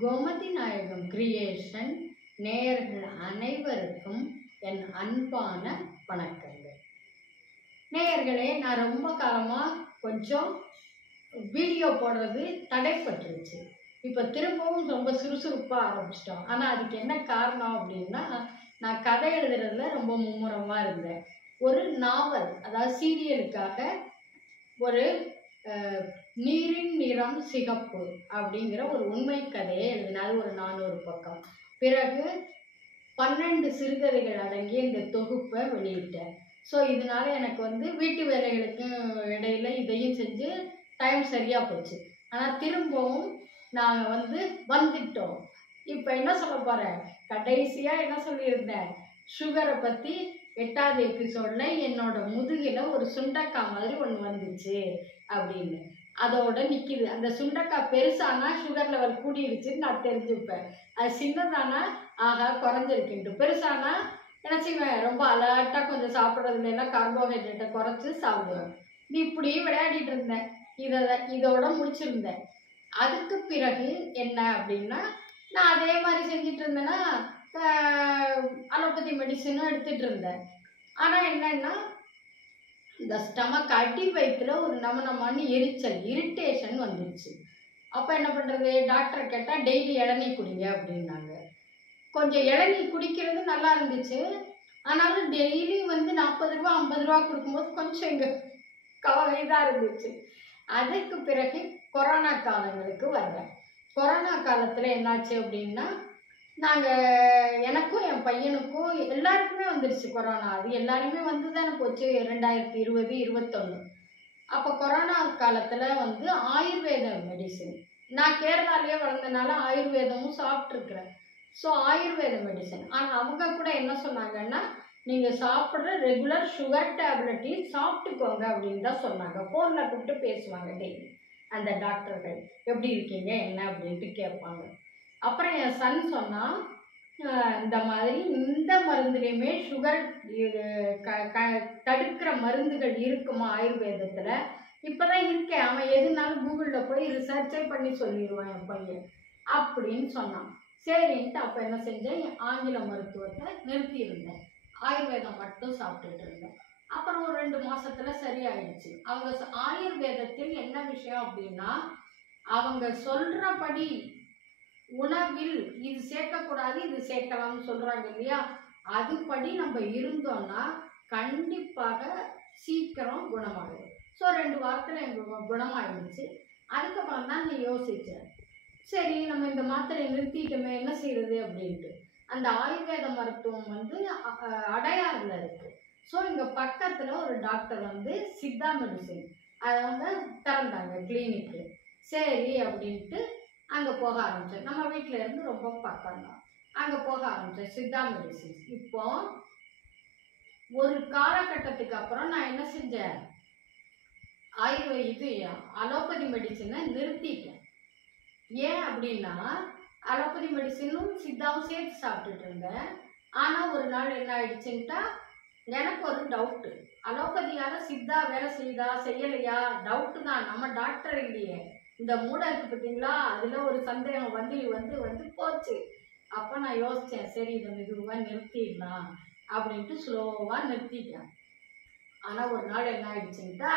கோமதி நாயகம் கிரியேஷன் நேயர்கள் அனைவருக்கும் என் அன்பான வணக்கங்கள். நேயர்களே, நான் ரொம்ப காலமாக கொஞ்சம் வீடியோ போடுறது தடைப்பட்டுருச்சு. இப்போ திரும்பவும் ரொம்ப சுறுசுறுப்பாக ஆரம்பிச்சிட்டோம். ஆனால் அதுக்கு என்ன காரணம் அப்படின்னா, நான் கதை எழுதுறதுல ரொம்ப மும்முரமாக இருந்தேன். ஒரு நாவல், அதாவது சீரியலுக்காக ஒரு நீரின் நிறம் சிகப்பு அப்படிங்கிற ஒரு உண்மை கதையை எழுதினேன். அது ஒரு 400 பக்கம். பிறகு 12 சிறுகதைகள் அடங்கிய இந்த தொகுப்பை வெளியிட்டேன். ஸோ இதனால எனக்கு வீட்டு வேலைகளுக்கு இடையில இதையும் செஞ்சு டைம் சரியாக போச்சு. ஆனால் திரும்பவும் நாங்கள் வந்துட்டோம். இப்போ என்ன சொல்ல போகிறேன், கடைசியாக என்ன சொல்லியிருந்தேன், சுகரை பற்றி 8வது எபிசோடில் என்னோட முதுகில் ஒரு சுண்டக்காய் மாதிரி ஒன்று வந்துச்சு அப்படின்னு. அதோட நிற்கிது. அந்த சுண்டக்காய் பெருசானா சுகர் லெவல் கூடிருச்சுன்னு நான் தெரிஞ்சுப்பேன். அது சின்னதானா ஆகா குறைஞ்சிருக்குன்ட்டு. பெருசானா என்ன செய்வேன், ரொம்ப அலர்ட்டாக கொஞ்சம் சாப்பிட்றதுல எல்லாம் கார்போஹைட்ரேட்டை குறைச்சி சாப்பிடுவேன். இப்படி விளையாடிட்டு இருந்தேன். இதோட முடிச்சிருந்தேன். அதுக்கு பிறகு என்ன அப்படின்னா, நான் அதே மாதிரி செஞ்சிட்டு இருந்தேன்னா அலோபதி மெடிசனும் எடுத்துகிட்டு இருந்தேன். ஆனால் என்னன்னா, இந்த ஸ்டமக் அடி வயிற்றுல ஒரு நமனமான எரிச்சல், இரிட்டேஷன் வந்துடுச்சு. அப்போ என்ன பண்ணுறது, டாக்டரை கேட்டால் டெய்லி இளநீ குடிங்க அப்படின்னாங்க. கொஞ்சம் இளநீ குடிக்கிறது நல்லா இருந்துச்சு. ஆனாலும் டெய்லி 40 ரூபா 50 ரூபா கொடுக்கும்போது கொஞ்சம் இங்கே இதாக இருந்துச்சு. அதுக்கு பிறகு கொரோனா காலங்களுக்கு வர்றேன். கொரோனா காலத்தில் என்னாச்சு அப்படின்னா, எனக்கும் என் பையனுக்கும் எல்லாருக்குமே வந்துருச்சு கொரோனா. அது எல்லாருமே தானே போச்சு 2020 21. அப்போ கொரோனா காலத்தில் ஆயுர்வேத மெடிசின், நான் கேரளாலேயே வளர்ந்தனால ஆயுர்வேதமும் சாப்பிட்ருக்குறேன். ஸோ ஆயுர்வேத மெடிசன். ஆனால் அவங்க கூட என்ன சொன்னாங்கன்னா, நீங்கள் சாப்பிட்ற ரெகுலர் சுகர் டேப்லெட்டையும் சாப்பிட்டுக்கோங்க அப்படின்னு தான் சொன்னாங்க. ஃபோனில் கூப்பிட்டு பேசுவாங்க டெய்லி. அந்த டாக்டர்கள் எப்படி இருக்கீங்க என்ன அப்படின்ட்டு கேட்பாங்க. அப்புறம் என் சன் சொன்னால், இந்த மாதிரி இந்த மருந்துலேயுமே சுகர் தடுக்கிற மருந்துகள் இருக்குமா ஆயுர்வேதத்தில், இப்போ தான் இருக்கேன், அவன் எதுனாலும் கூகுளில் போய் ரிசர்ச்சே பண்ணி சொல்லிடுவான் என் பையன் அப்படின்னு சொன்னான். சரின்ட்டு அப்போ என்ன செஞ்சேன், ஆங்கில மருத்துவத்தை நிறுத்தியிருந்தேன், ஆயுர்வேதம் மட்டும் சாப்பிட்டுட்டு இருந்தேன். அப்புறம் ஒரு 2 மாசத்துல சரியாயிடுச்சு. அவங்க ஆயுர்வேதத்தில் என்ன விஷயம் அப்படின்னா, அவங்க சொல்றபடி உணவில் இது சேர்க்கக்கூடாது இது சேர்க்கலாம்னு சொல்றாங்க இல்லையா, அதுபடி நம்ம இருந்தோம்னா கண்டிப்பாக சீக்கிரம் குணமாகும். ஸோ 2 வாரத்தில் எனக்கு குணமாயிடுச்சு. அதுக்கப்புறம் தான் நான் யோசித்தேன், சரி நம்ம இந்த மாத்திரையை நிறுத்திட்டோமே என்ன செய்யறது அப்படின்ட்டு. அந்த ஆயுர்வேத மருத்துவம் அடையாறில் இருக்கு. ஸோ இங்கே பக்கத்தில் ஒரு டாக்டர் சித்தா மெடிசின் அதை திறந்தாங்க கிளினிக்கு. சரி அப்படின்ட்டு அங்கே போக ஆரம்பித்தேன். நம்ம வீட்டில் இருந்து ரொம்ப பக்கம் தான். அங்கே போக ஆரம்பித்தேன் சித்தா மெடிசின். இப்போ ஒரு காலகட்டத்துக்கு அப்புறம் நான் என்ன செஞ்சேன், அலோபதி மெடிசினை நிறுத்திட்டேன். ஏன் அப்படின்னா, அலோபதி மெடிசினும் சித்தாவும் சேர்த்து சாப்பிட்டுட்டு இருந்தேன். ஆனால் ஒரு நாள் என்ன ஆயிடுச்சுன்ட்டா, எனக்கு ஒரு டவுட்டு, அலோபதியால் சித்தா வேலை செய்யுதா செய்யலையா டவுட்டு தான். நம்ம டாக்டர் இல்லையே, இந்த மூடை இருக்குது பார்த்தீங்களா, அதில் ஒரு சந்தேகம் வந்து போச்சு. அப்போ நான் யோசித்தேன், சரி இதை மெதுவாக நிறுத்திடலாம் அப்படின்ட்டு ஸ்லோவாக நிறுத்திட்டேன். ஆனால் ஒரு நாள் என்ன ஆயிடுச்சுன்ட்டா,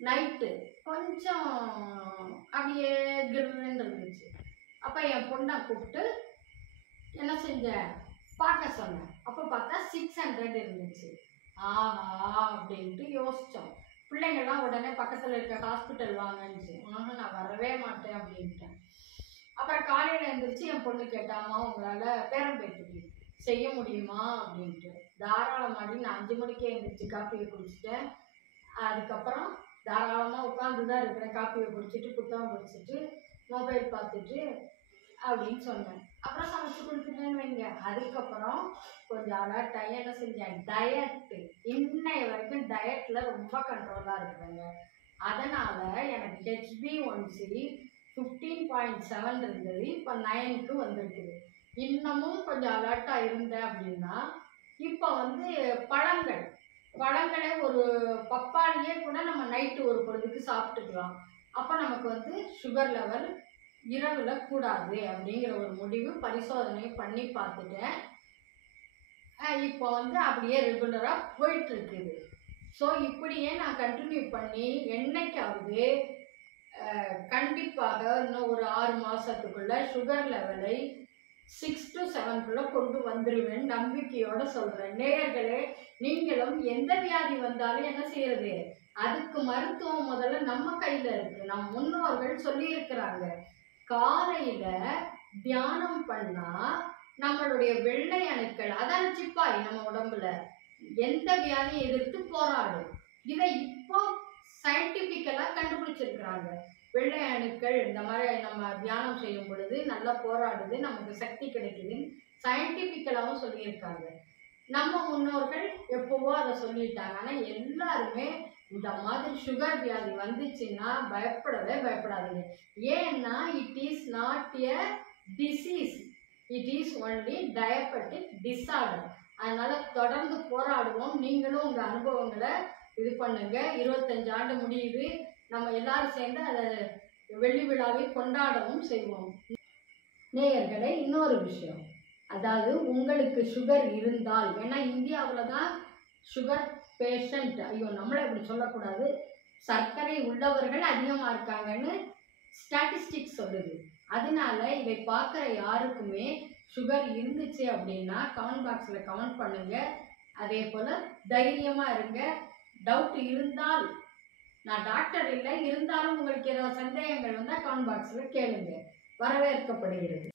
நைட்டு கொஞ்சம் அப்படியே கிருன்னு இருந்துச்சு. அப்போ என் பொண்ணை கூப்பிட்டு என்ன செஞ்சேன், பார்க்க சொன்னேன். அப்போ பார்த்தா 600 இருந்துச்சு. ஆஹா அப்படின்ட்டு யோசித்தோம். பிள்ளைங்கள்லாம் உடனே பக்கத்தில் இருக்க ஹாஸ்பிட்டல் வாங்கன்னு. நான் வரவே மாட்டேன் அப்படின்ட்டேன். அப்புறம் காலையில் எழுந்திரிச்சு என் பொண்ணு கேட்டாமா, உங்களால் பேரம்பேத்திக்கு செய்ய முடியுமா அப்படின்ட்டு. தாராளமாடி நான் 5 மணிக்கே எழுந்திரிச்சு காப்பியை குடிச்சிட்டேன். அதுக்கப்புறம் தாராளமாக உட்காந்து தான் இருக்கிறேன், காப்பியை குடிச்சிட்டு புத்தகம் படிச்சுட்டு மொபைல் பார்த்துட்டு அப்படின்னு சொன்னேன். அப்புறம் சமைச்சு கொடுத்துட்டேன்னு வைங்க. அதுக்கப்புறம் கொஞ்சம் அலர்ட்டாகி என்ன செஞ்சேன், டயட்டு. இன்னைய வரைக்கும் டயட்டில் ரொம்ப கண்ட்ரோலாக இருக்கிறேங்க. அதனால் எனக்கு HbA1c 15.7 இருந்தது, இப்போ 9க்கு வந்திருக்குது. இன்னமும் கொஞ்சம் அலர்ட்டாக இருந்தேன் அப்படின்னா, இப்போ பழங்களே ஒரு பப்பாளியே கூட நம்ம நைட்டு ஒரு பொழுதுக்கு சாப்பிட்டுக்கலாம். அப்போ நமக்கு சுகர் லெவல் இரவில் கூடாது அப்படிங்கிற ஒரு முடிவு பரிசோதனை பண்ணி பார்த்துட்டேன். இப்போ வந்து அப்படியே ரெகுலராக போயிட்டுருக்குது. ஸோ இப்படியே நான் கண்டினியூ பண்ணி என்னைக்காவது கண்டிப்பாக இன்னும் ஒரு 6 மாதத்துக்குள்ள சுகர் லெவலை 6 to 7 கொண்டு வந்துடுவேன் நம்பிக்கையோடு சொல்கிறேன். நேயர்களே, நீங்களும் எந்த வியாதி வந்தாலும் என்ன செய்யறது, அதுக்கு மருத்துவம் முதல்ல நம்ம கையில் இருக்குது. நம் முன்னோர்கள் சொல்லியிருக்கிறாங்க, காலையில் தியானம் பண்ணால் நம்மளுடைய வெள்ளை அணுக்கள், அதான் சிப்பாய் நம்ம உடம்புல, எந்த வியாதியை எதிர்த்து போராடும். இதை இப்போ சயின்டிஃபிக்கலாக கண்டுபிடிச்சிருக்கிறாங்க. வெள்ளை அணுக்கள் இந்த மாதிரி நம்ம தியானம் செய்யும் பொழுது நல்லா போராடுது, நமக்கு சக்தி கிடைக்குதுன்னு சயின்டிஃபிக்கலாகவும் சொல்லியிருக்காங்க. நம்ம முன்னோர்கள் எப்போவோ அதை சொல்லிட்டாங்க. ஆனால் எல்லாருமே இந்த மாதிரி சுகர் வியாதி வந்துச்சுன்னா பயப்படவே பயப்படாதீங்க. ஏன்னா it is not a disease, it is only diabetic disorder. அதனால் தொடர்ந்து போராடுவோம். நீங்களும் உங்கள் அனுபவங்களை இது பண்ணுங்க. 25 ஆண்டு முடியுது, நம்ம எல்லாரும் சேர்ந்து அதை வெள்ளி விழாவை கொண்டாடவும் செய்வோம். நேயர்களே, இன்னொரு விஷயம், அதாவது உங்களுக்கு சுகர் இருந்தால், ஏன்னா இந்தியாவில் தான் சுகர் பேஷண்ட், ஐயோ நம்மளை இப்படி சொல்லக்கூடாது, சர்க்கரை உள்ளவர்கள் அதிகமாக இருக்காங்கன்னு ஸ்டாட்டிஸ்டிக்ஸ் சொல்லுது. அதனால இதை பார்க்குற யாருக்குமே சுகர் இருந்துச்சு அப்படின்னா கமெண்ட் பாக்ஸில் கமெண்ட் பண்ணுங்கள். அதே போல் தைரியமாக இருங்க. டவுட் இருந்தால், நான் டாக்டர் இல்லை, இருந்தாலும் உங்களுக்கு ஏதாவது சந்தேகங்கள் வந்தால் கமெண்ட் பாக்ஸில் கேளுங்க, வரவேற்கப்படுகிறது.